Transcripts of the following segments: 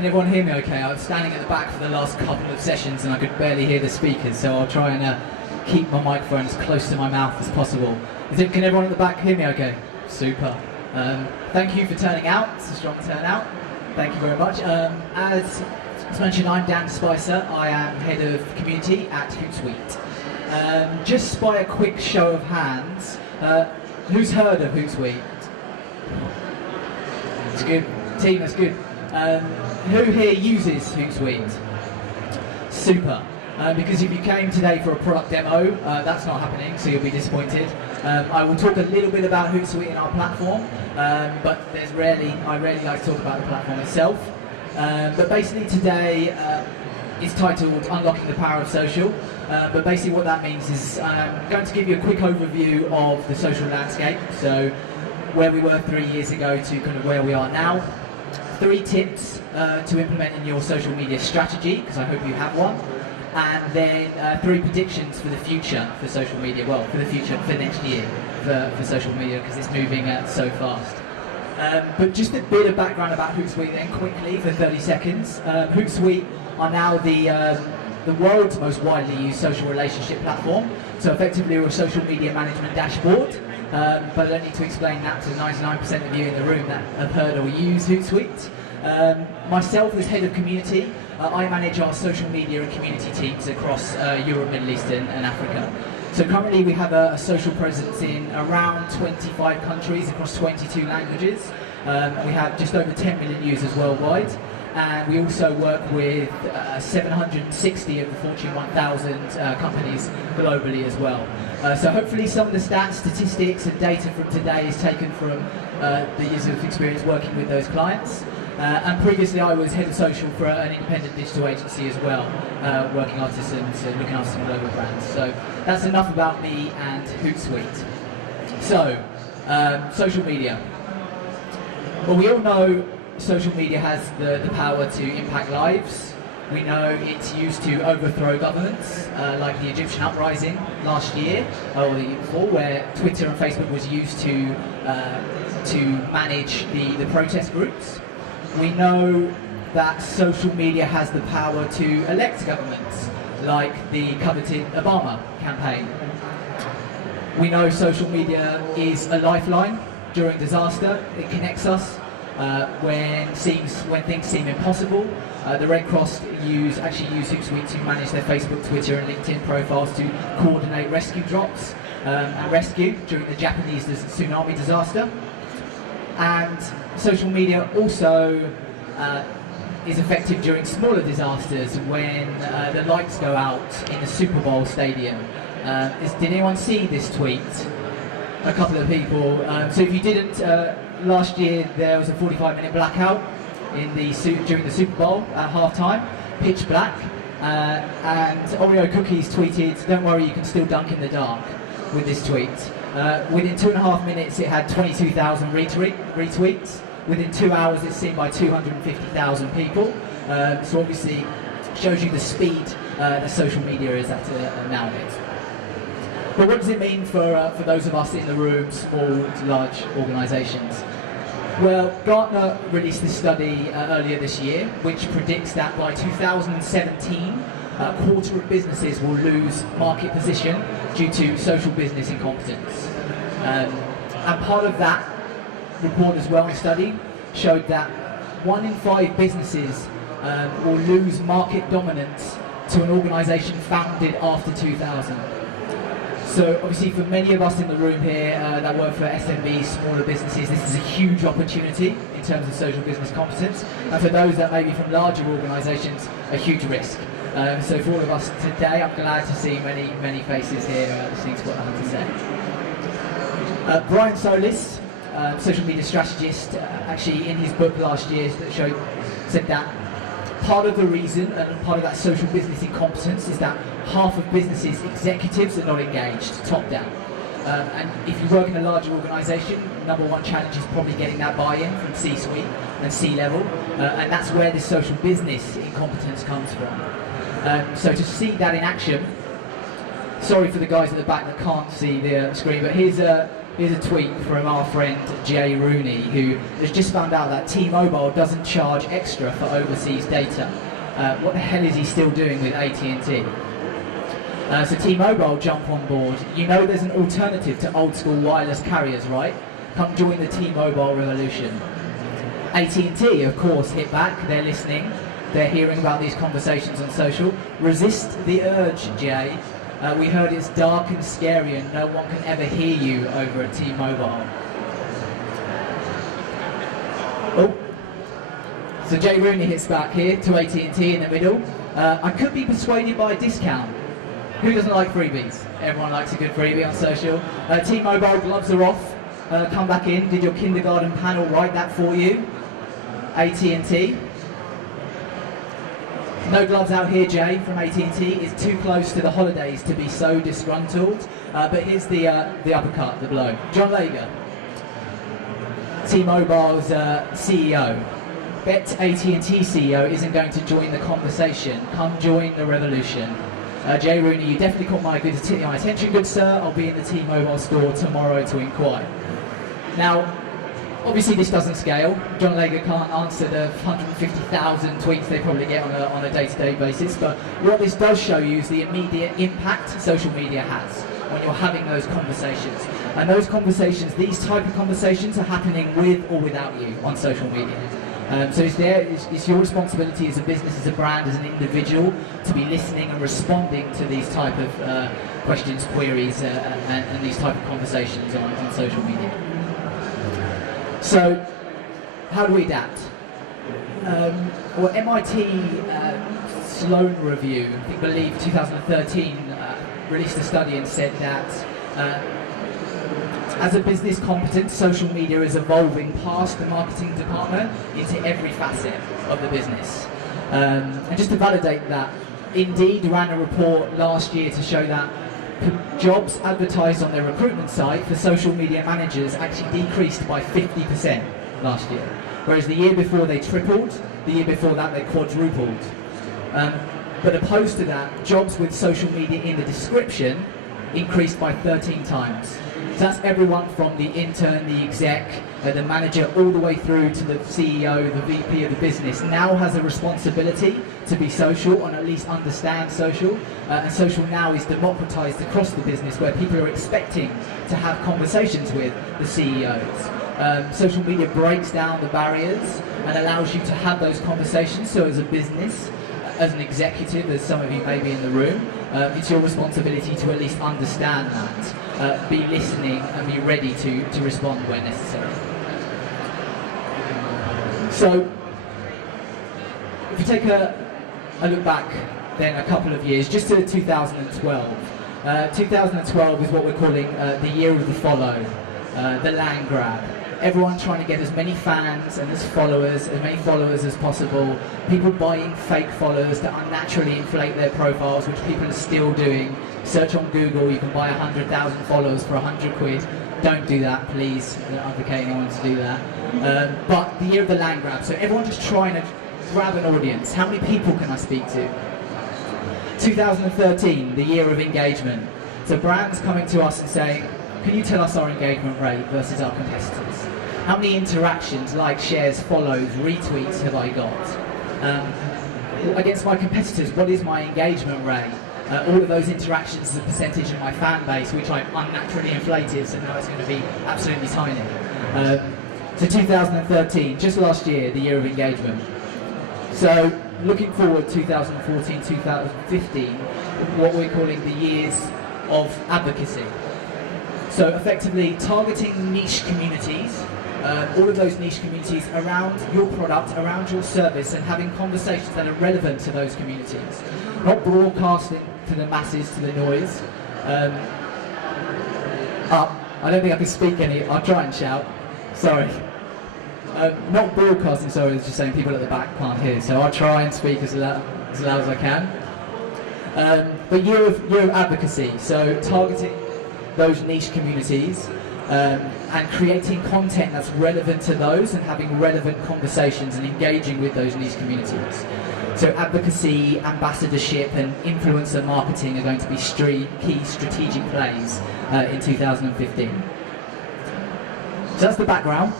Can everyone hear me okay? I was standing at the back for the last couple of sessions and I could barely hear the speakers, so I'll try and keep my microphone as close to my mouth as possible. Can everyone at the back hear me okay? Super. Thank you for turning out. It's a strong turnout. Thank you very much. As mentioned, I'm Dan Spicer. I am Head of Community at Hootsuite. Just by a quick show of hands, who's heard of Hootsuite? That's good. Team, that's good. Who here uses Hootsuite? Super. Because if you came today for a product demo, that's not happening, so you'll be disappointed. I will talk a little bit about Hootsuite and our platform, but I rarely like to talk about the platform itself. But basically today is titled Unlocking the Power of Social. But basically what that means is I'm going to give you a quick overview of the social landscape, so where we were 3 years ago to kind of where we are now. 3 tips to implement in your social media strategy, because I hope you have one. And then 3 predictions for the future for social media, well, for the future, for next year for social media, because it's moving so fast. But just a bit of background about Hootsuite then, quickly, for 30 seconds. Hootsuite are now the world's most widely used social relationship platform. So effectively we're a social media management dashboard. But I don't need to explain that to 99% of you in the room that have heard or use Hootsuite. Myself as Head of Community, I manage our social media and community teams across Europe, Middle East and Africa. So currently we have a social presence in around 25 countries across 22 languages. We have just over 10 million users worldwide. And we also work with 760 of the Fortune 1000 companies globally as well. So hopefully some of the stats, statistics and data from today is taken from the years of experience working with those clients. And previously I was Head of Social for an independent digital agency as well, working artisans and looking after some global brands. So that's enough about me and Hootsuite. So, social media. Well, we all know social media has the power to impact lives. We know it's used to overthrow governments, like the Egyptian uprising last year, or the year before, where Twitter and Facebook was used to manage the protest groups. We know that social media has the power to elect governments, like the coveted Obama campaign. We know social media is a lifeline during disaster. It connects us. When things seem impossible, the Red Cross actually use Hootsuite to manage their Facebook, Twitter and LinkedIn profiles to coordinate rescue drops and rescue during the Japanese tsunami disaster. And social media also is effective during smaller disasters when the lights go out in the Super Bowl stadium. Did anyone see this tweet? A couple of people. So if you didn't, last year there was a 45-minute blackout during the Super Bowl at halftime, pitch black, and Oreo Cookies tweeted, "Don't worry, you can still dunk in the dark," with this tweet. Within 2.5 minutes it had 22,000 retweets. Within 2 hours it's seen by 250,000 people. So obviously shows you the speed that social media is at nowadays. But what does it mean for those of us in the room, small to large organisations? Well, Gartner released this study earlier this year, which predicts that by 2017, a quarter of businesses will lose market position due to social business incompetence. And part of that report as well, study, showed that 1 in 5 businesses will lose market dominance to an organisation founded after 2000. So obviously for many of us in the room here that work for SMBs, smaller businesses, this is a huge opportunity in terms of social business competence. And for those that may be from larger organisations, a huge risk. So for all of us today, I'm glad to see many faces here listening to what I have to say. Brian Solis, social media strategist, actually in his book last year said that part of the reason and part of that social business incompetence is that half of businesses' executives are not engaged, top down. And if you work in a larger organisation, number one challenge is probably getting that buy-in from C-suite and C-level, and that's where this social business incompetence comes from. So to see that in action, sorry for the guys at the back that can't see the screen, but here's Here's a tweet from our friend Jay Rooney, who has just found out that T-Mobile doesn't charge extra for overseas data. What the hell is he still doing with AT&T? So T-Mobile jump on board. You know there's an alternative to old school wireless carriers, right? Come join the T-Mobile revolution. AT&T, of course, hit back. They're listening. They're hearing about these conversations on social. Resist the urge, Jay. We heard it's dark and scary and no one can ever hear you over at T-Mobile. Oh. So Jay Rooney hits back here to AT&T in the middle. I could be persuaded by a discount. Who doesn't like freebies? Everyone likes a good freebie on social. T-Mobile, gloves are off. Come back in. Did your kindergarten panel write that for you? AT&T. No gloves out here, Jay, from AT&T. It's too close to the holidays to be so disgruntled. But here's the uppercut, the blow. John Lager, T-Mobile's CEO. Bet AT&T CEO isn't going to join the conversation. Come join the revolution. Jay Rooney, you definitely caught my attention, good sir. I'll be in the T-Mobile store tomorrow to inquire. Now, obviously this doesn't scale. John Lager can't answer the 150,000 tweets they probably get on a day-to-day basis, but what this does show you is the immediate impact social media has when you're having those conversations. And those conversations, these type of conversations are happening with or without you on social media. So it's your responsibility as a business, as a brand, as an individual to be listening and responding to these type of questions, queries, and these type of conversations on social media. So, how do we adapt? Well, MIT Sloan Review, I believe 2013, released a study and said that as a business competence, social media is evolving past the marketing department into every facet of the business. And just to validate that, Indeed ran a report last year to show that jobs advertised on their recruitment site for social media managers actually decreased by 50% last year. Whereas the year before they tripled, the year before that they quadrupled. But opposed to that, jobs with social media in the description increased by 13 times. So that's everyone from the intern, the exec, the manager, all the way through to the CEO, the VP of the business, now has a responsibility to be social and at least understand social. And social now is democratized across the business where people are expecting to have conversations with the CEOs. Social media breaks down the barriers and allows you to have those conversations. So as a business, as an executive, as some of you may be in the room, it's your responsibility to at least understand that, be listening and be ready to respond where necessary. So, if you take a look back then a couple of years, just to 2012. 2012 is what we're calling the year of the follow, the land grab. Everyone trying to get as many fans and as many followers as possible. People buying fake followers to unnaturally inflate their profiles, which people are still doing. Search on Google, you can buy 100,000 followers for 100 quid. Don't do that, please. I don't advocate anyone to do that. But the year of the land grab. So everyone just trying to grab an audience. How many people can I speak to? 2013, the year of engagement. So brands coming to us and saying, can you tell us our engagement rate versus our competitors? How many interactions, likes, shares, follows, retweets have I got? Against my competitors, what is my engagement rate? All of those interactions as a percentage of my fan base, which I've unnaturally inflated, so now it's going to be absolutely tiny. So 2013, just last year, the year of engagement. So looking forward, 2014, 2015, what we're calling the years of advocacy. So effectively targeting niche communities, all of those niche communities around your product, around your service, and having conversations that are relevant to those communities. Not broadcasting to the masses, to the noise. I don't think I can speak any, I'll try and shout, sorry. Not broadcasting, sorry, it's just saying people at the back can't hear, so I'll try and speak as loud as I can. But year of advocacy, so targeting those niche communities and creating content that's relevant to those and having relevant conversations and engaging with those niche communities. So advocacy, ambassadorship and influencer marketing are going to be key strategic plays in 2015. So that's the background.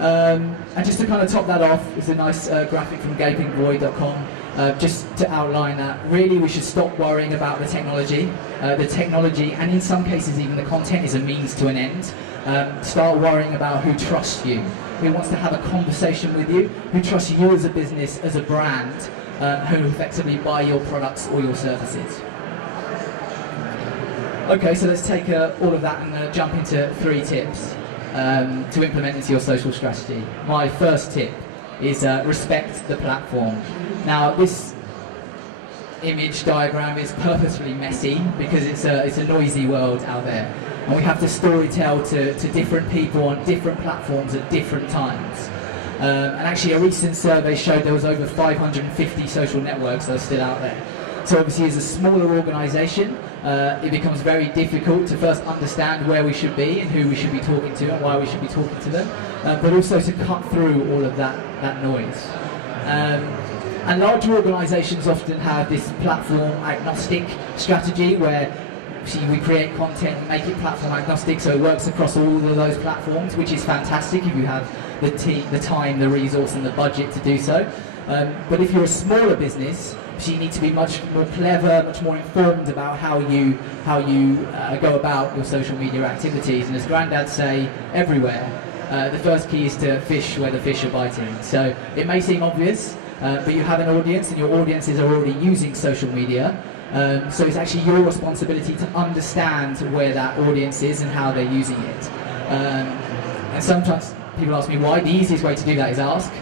And just to kind of top that off is a nice graphic from gapingvoid.com, just to outline that really we should stop worrying about the technology, and in some cases even the content is a means to an end. Start worrying about who trusts you, who wants to have a conversation with you, who trusts you as a business, as a brand, who effectively buy your products or your services. Okay, so let's take all of that and jump into 3 tips to implement into your social strategy. My first tip is respect the platform. Now, this image diagram is purposefully messy because it's a noisy world out there, and we have to storytell to different people on different platforms at different times. And actually, a recent survey showed there was over 550 social networks that are still out there. So obviously, as a smaller organisation, it becomes very difficult to first understand where we should be and who we should be talking to and why we should be talking to them, but also to cut through all of that noise. And larger organisations often have this platform agnostic strategy where we create content, make it platform agnostic, so it works across all of those platforms, which is fantastic if you have the time, the resource and the budget to do so. But if you're a smaller business, you need to be much more clever, much more informed about how you go about your social media activities. And as Grandad say, everywhere, the first key is to fish where the fish are biting. So it may seem obvious, but you have an audience and your audiences are already using social media. So it's actually your responsibility to understand where that audience is and how they're using it. And sometimes people ask me why. The easiest way to do that is ask.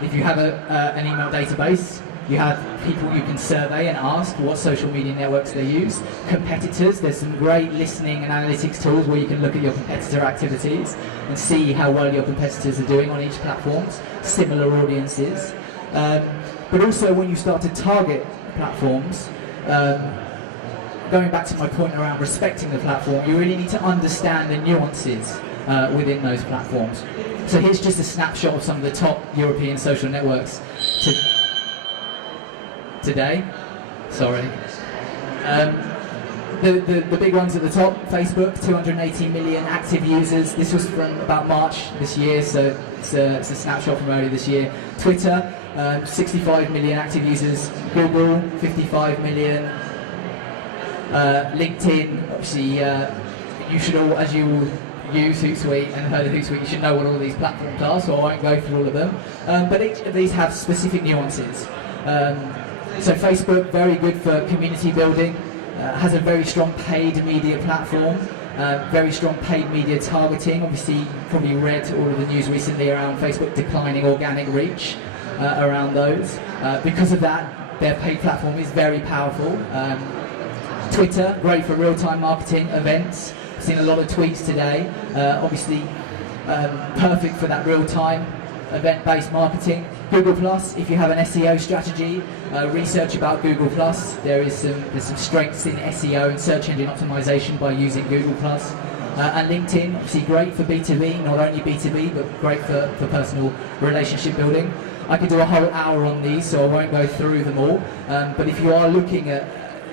If you have an email database, you have people you can survey and ask what social media networks they use. Competitors, there's some great listening and analytics tools where you can look at your competitor activities and see how well your competitors are doing on each platform, similar audiences. But also when you start to target platforms, going back to my point around respecting the platform, you really need to understand the nuances within those platforms. So here's just a snapshot of some of the top European social networks today. Sorry. The big ones at the top, Facebook, 280 million active users. This was from about March this year, so it's a snapshot from earlier this year. Twitter, 65 million active users. Google, 55 million. LinkedIn, obviously, you should all, as you use Hootsuite and heard of Hootsuite, you should know what all these platforms are, so I won't go through all of them. But each of these have specific nuances. So Facebook, very good for community building, has a very strong paid media platform, very strong paid media targeting. Obviously, you probably read all of the news recently around Facebook declining organic reach around those. Because of that, their paid platform is very powerful. Twitter, great for real-time marketing events. I've seen a lot of tweets today. Obviously, perfect for that real-time event-based marketing. Google Plus, if you have an SEO strategy, research about Google Plus. There's some strengths in SEO and search engine optimization by using Google Plus. And LinkedIn, obviously great for B2B, not only B2B, but great for personal relationship building. I could do a whole hour on these, so I won't go through them all. But if you are looking at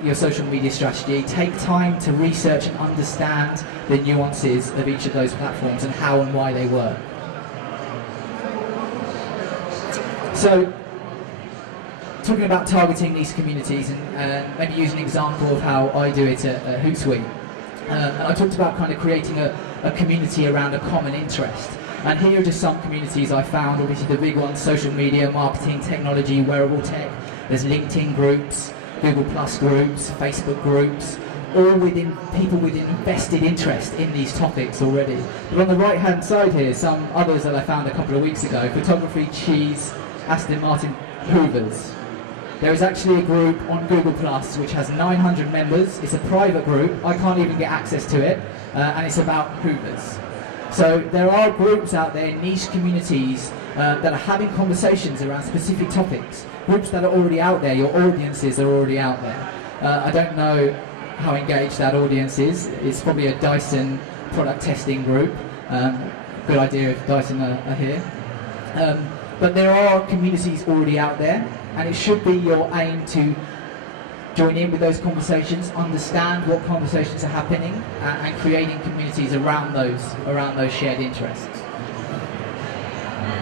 your social media strategy, take time to research and understand the nuances of each of those platforms and how and why they work. So, talking about targeting these communities and maybe use an example of how I do it at Hootsuite. I talked about kind of creating a community around a common interest. And here are just some communities I found, obviously the big ones, social media, marketing, technology, wearable tech. There's LinkedIn groups, Google Plus groups, Facebook groups, all within people with invested interest in these topics already. But on the right hand side here, some others that I found a couple of weeks ago, photography, cheese, Aston Martin, Hoovers. There is actually a group on Google Plus which has 900 members. It's a private group. I can't even get access to it, and it's about Hoovers. So there are groups out there, niche communities that are having conversations around specific topics. Groups that are already out there. Your audiences are already out there. I don't know how engaged that audience is. It's probably a Dyson product testing group. Good idea if Dyson are here. But there are communities already out there, and it should be your aim to join in with those conversations, understand what conversations are happening, and creating communities around those shared interests.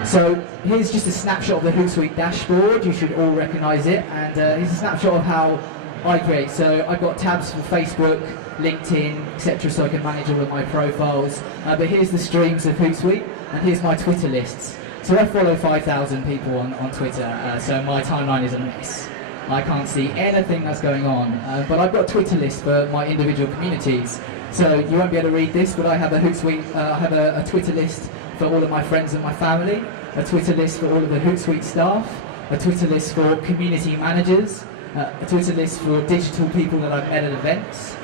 So here's just a snapshot of the Hootsuite dashboard. You should all recognise it, and here's a snapshot of how I create. So I've got tabs for Facebook, LinkedIn, etc., so I can manage all of my profiles. But here's the streams of Hootsuite, and here's my Twitter lists. So I follow 5,000 people on Twitter, so my timeline is a mess. I can't see anything that's going on, but I've got a Twitter list for my individual communities. So you won't be able to read this, but I have a Hootsuite, I have a Twitter list for all of my friends and my family, a Twitter list for all of the Hootsuite staff, a Twitter list for community managers, a Twitter list for digital people that I've met at events.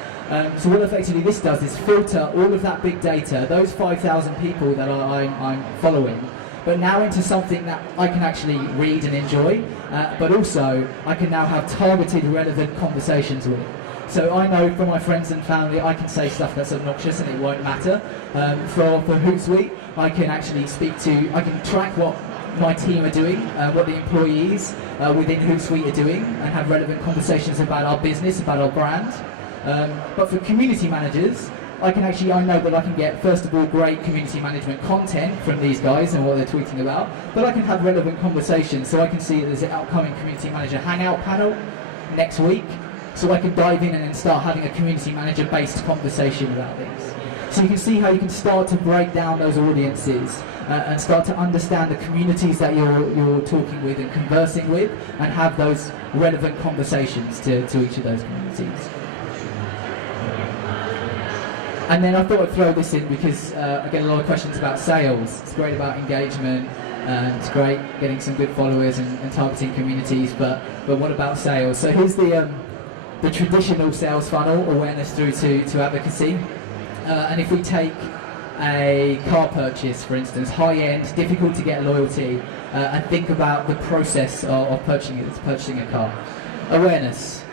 So what effectively this does is filter all of that big data, those 5,000 people that I'm following, but now into something that I can actually read and enjoy, but also I can now have targeted, relevant conversations with. So I know for my friends and family I can say stuff that's obnoxious and it won't matter. For Hootsuite, I can actually I can track what my team are doing, what the employees within Hootsuite are doing, and have relevant conversations about our business, about our brand. But for community managers, I know that I can get, first of all, great community management content from these guys and what they're tweeting about, but I can have relevant conversations, so I can see there's an upcoming community manager hangout panel next week, so I can dive in and then start having a community manager based conversation about these. So you can see how you can start to break down those audiences and start to understand the communities that you're talking with and conversing with, and have those relevant conversations to each of those communities. And then I thought I'd throw this in because I get a lot of questions about sales. It's great about engagement, and it's great getting some good followers and targeting communities, but what about sales? So here's the traditional sales funnel, awareness through to advocacy. And if we take a car purchase, for instance, high-end, difficult to get loyalty, and think about the process of purchasing a car. Awareness.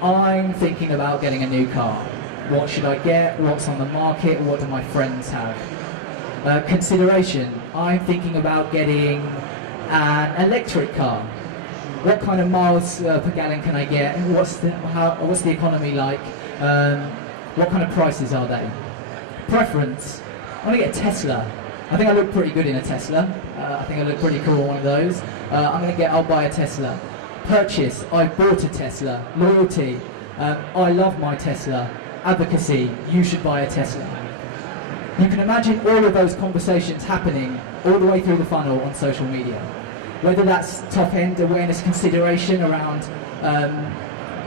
I'm thinking about getting a new car. What should I get? What's on the market? What do my friends have? Consideration. I'm thinking about getting an electric car. What kind of miles per gallon can I get? What's the economy like? What kind of prices are they? Preference. I want to get a Tesla. I think I look pretty good in a Tesla. I think I look pretty cool on one of those. I'll buy a Tesla. Purchase. I bought a Tesla. Loyalty. I love my Tesla. Advocacy, you should buy a Tesla. You can imagine all of those conversations happening all the way through the funnel on social media. Whether that's top-end awareness consideration around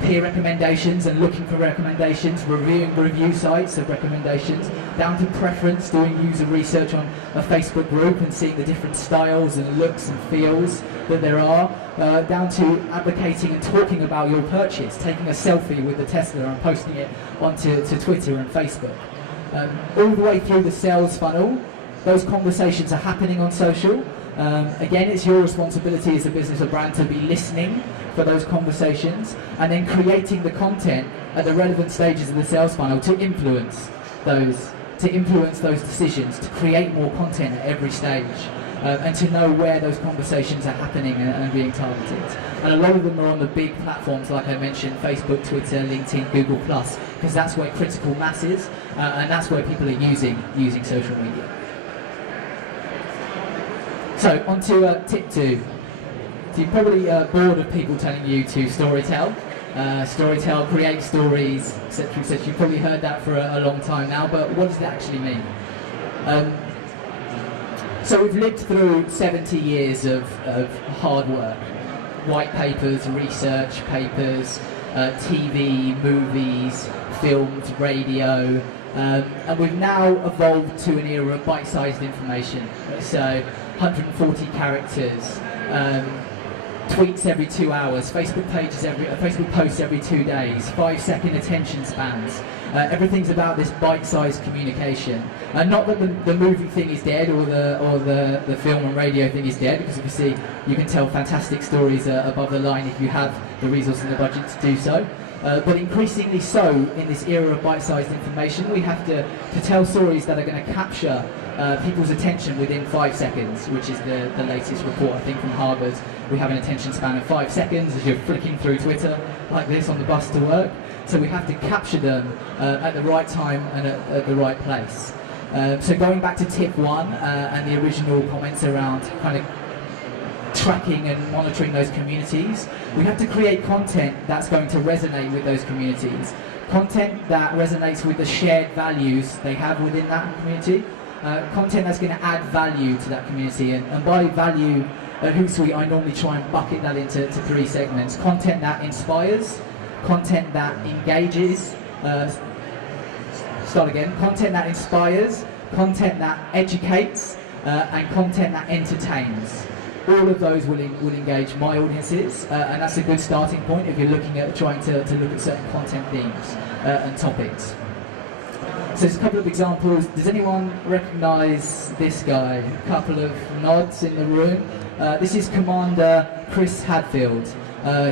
peer recommendations and looking for recommendations, reviewing review sites of recommendations, down to preference, doing user research on a Facebook group and seeing the different styles and looks and feels that there are, down to advocating and talking about your purchase, taking a selfie with the Tesla and posting it onto Twitter and Facebook. All the way through the sales funnel, those conversations are happening on social. Again, it's your responsibility as a business or brand to be listening for those conversations and then creating the content at the relevant stages of the sales funnel to influence those decisions, to create more content at every stage, and to know where those conversations are happening and being targeted. And a lot of them are on the big platforms like I mentioned, Facebook, Twitter, LinkedIn, Google+, because that's where critical mass is, and that's where people are using social media. So, on to tip 2. So you're probably bored of people telling you to storytell, create stories, etc., etc. You've probably heard that for a long time now, but what does that actually mean? So we've lived through 70 years of hard work. White papers, research papers, TV, movies, films, radio, and we've now evolved to an era of bite-sized information. So 140 characters, tweets every 2 hours, Facebook posts every 2 days, 5-second attention spans. Everything's about this bite-sized communication. Not that the movie thing is dead or the film and radio thing is dead, because obviously you can tell fantastic stories above the line if you have the resources and the budget to do so. but increasingly so in this era of bite-sized information. We have to tell stories that are going to capture people's attention within 5 seconds, which is the latest report, I think, from Harvard. We have an attention span of 5 seconds as you're flicking through Twitter like this on the bus to work. So we have to capture them at the right time and at the right place. So going back to tip 1 and the original comments around kind of tracking and monitoring those communities, we have to create content that's going to resonate with those communities. Content that resonates with the shared values they have within that community. Content that's going to add value to that community. And by value, at Hootsuite, I normally try and bucket that into 3 segments. Content that inspires, content that engages, content that inspires, content that educates, and content that entertains. All of those will engage my audiences, and that's a good starting point if you're looking at trying to look at certain content themes and topics. So there's a couple of examples. Does anyone recognise this guy? A couple of nods in the room. This is Commander Chris Hadfield.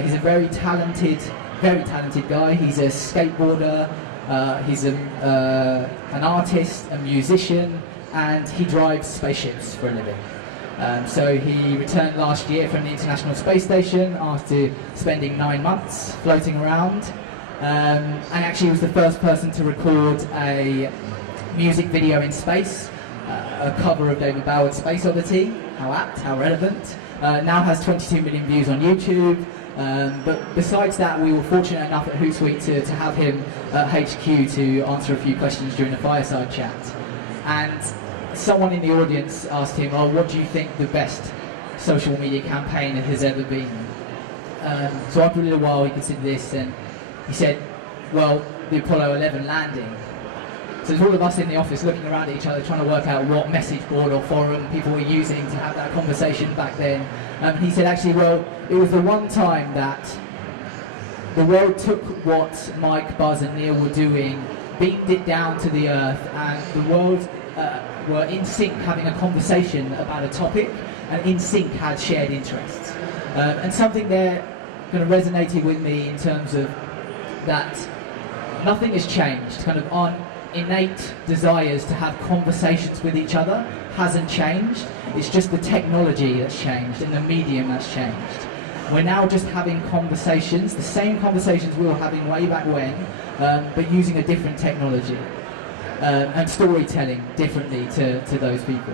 He's a very talented guy. He's a skateboarder, he's an artist, a musician, and he drives spaceships for a living. So he returned last year from the International Space Station after spending 9 months floating around, and actually was the first person to record a music video in space, a cover of David Bowi's Space Oddity. How apt, how relevant. Now has 22 million views on YouTube. But besides that, we were fortunate enough at Hootsuite to have him at HQ to answer a few questions during the fireside chat. And someone in the audience asked him, "Oh, what do you think the best social media campaign has ever been?" So after a little while, he considered this, and he said, "Well, the Apollo 11 landing." So there's all of us in the office looking around at each other, trying to work out what message board or forum people were using to have that conversation back then. He said, actually, well, it was the one time that the world took what Mike, Buzz and Neil were doing, beamed it down to the earth, and the world were in sync having a conversation about a topic, and in sync had shared interests. And something there kind of resonated with me in terms of that nothing has changed, kind of our innate desires to have conversations with each other hasn't changed. It's just the technology that's changed and the medium that's changed. We're now just having conversations, the same conversations we were having way back when, but using a different technology and storytelling differently to those people.